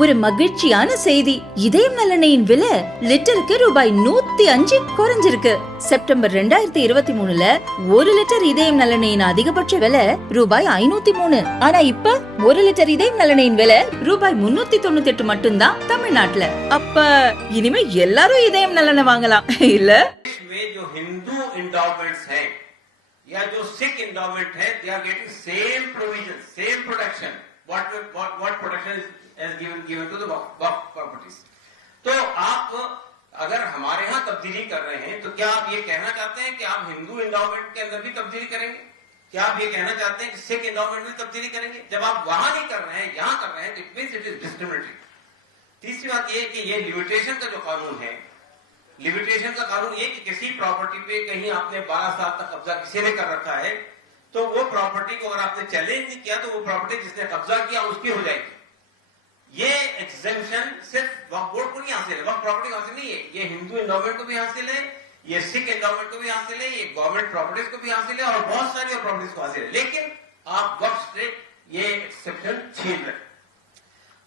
ஒரு மகிழ்ச்சியான செய்தி. இதயம் நல்லெண்ணெயின் விலை லிட்டருக்கு ரூபாய் 105 குறைஞ்சிருக்கு. செப்டம்பர் 2023ல 1 லிட்டர் இதயம் நல்லெண்ணெயின் அதிகபட்ச விலை ரூபாய் 503. ஆனா இப்ப 1 லிட்டர் இதயம் நல்லெண்ணெயின் விலை ரூபாய் 398 மட்டும்தான் தமிழ்நாட்டுல. அப்ப இனிமே எல்லாரும் இதயம் நல்லெண்ணெய் வாங்கலாம் இல்ல? जो हिंदू इंडोमेंट्स हैं या जो सिख इंडोमेंट है, they are getting same provision, same protection. What protection is given to the Waqf properties. तो आप अगर हमारे यहाँ तब्दीली कर रहे हैं तो क्या आप ये कहना चाहते हैं कि आप हिंदू इंडोमेंट के अंदर भी तब्दीली करेंगे? क्या आप ये कहना चाहते हैं कि सिख इंडोमेंट में तब्दीली करेंगे? जब आप वहां नहीं कर रहे हैं, यहाँ कर रहे हैं, तो it means it is discriminatory. तीसरी बात ये कि ये लिमिटेशन का जो कानून है, लिमिटेशन का कानून ये कि किसी प्रॉपर्टी पे कहीं आपने 12 साल तक कब्जा किसी ने कर रखा है, तो वो प्रॉपर्टी को अगर आपने चैलेंज नहीं किया तो वो प्रॉपर्टी जिसने कब्जा किया उसकी हो जाएगी. ये एग्जेम्पशन सिर्फ वक्फ बोर्ड को नहीं हासिल है, वक्फ प्रॉपर्टी को हासिल नहीं है, ये हिंदू एंडोमेंट को भी हासिल है, ये सिख एंडोमेंट को भी हासिल है, ये गवर्नमेंट प्रॉपर्टीज को भी हासिल है और बहुत सारी और प्रॉपर्टीज को हासिल है. लेकिन आप वक्फ से ये एक्सेप्शन छीन रहे.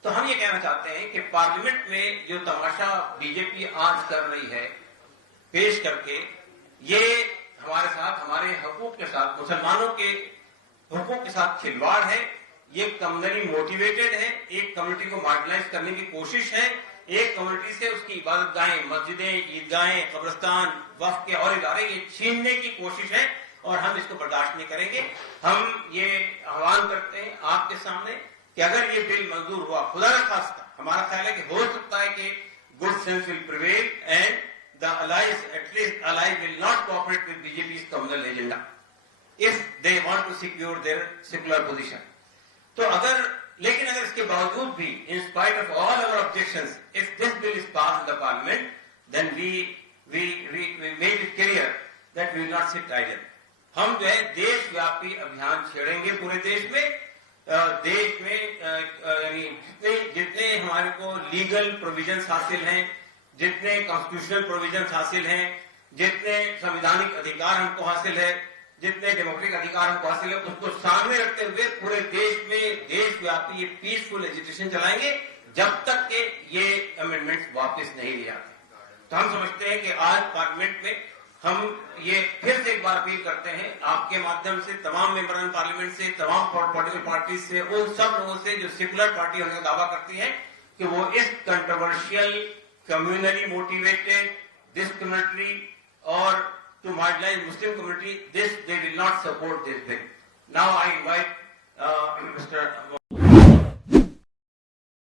तो हम ये कहना चाहते हैं कि पार्लियामेंट में जो तमाशा बीजेपी आज कर रही है पेश करके, ये हमारे साथ, हमारे हकूक के साथ, मुसलमानों के हकूक के साथ खिलवाड़ है. ये कम्युनली मोटिवेटेड है. एक कम्युनिटी को मार्जिनलाइज करने की कोशिश है. एक कम्युनिटी से उसकी इबादत गाहें, मस्जिदें, ईदगाहें, कब्रिस्तान, वक्फ के और इदारे ये छीनने की कोशिश है और हम इसको बर्दाश्त नहीं करेंगे. हम ये आह्वान करते हैं आपके सामने कि अगर ये बिल मंजूर हुआ, खुदा न खास्ता, हमारा ख्याल है कि हो सकता है कि good sense will prevail and the alliance, at least alliance will not cooperate with BJP's communal agenda if they want to secure their secular position. तो लेकिन अगर इसके बावजूद भी, in spite of all our objections, if this bill is pass in the parliament, then we make it clear that we will not sit idle. हम जो है देशव्यापी अभियान छेड़ेंगे पूरे देश में. देश में यानी जितने हमारे को लीगल प्रोविजंस हासिल हैं, जितने कॉन्स्टिट्यूशनल प्रोविजंस हासिल हैं, जितने संवैधानिक अधिकार हमको हासिल है, जितने डेमोक्रेटिक अधिकार हमको हासिल है, उसको सामने रखते हुए पूरे देश में देशव्यापी ये पीसफुल एजिटेशन चलाएंगे जब तक के ये अमेंडमेंट्स वापस नहीं लिए जाते. तो हम समझते हैं कि आज पार्लियामेंट में हम ये फिर से एक बार अपील करते हैं आपके माध्यम से तमाम मेंबरान पार्लियामेंट से, तमाम पॉलिटिकल पार्टी से, उन सब लोगों से जो सेकुलर पार्टी होने का दावा करती है कि वो इस कंट्रोवर्शियल, कम्युनली मोटिवेटेड, डिस्क्रिमिनेटरी और to marginalize Muslim community, they will not support this bill. Now I invite Mr.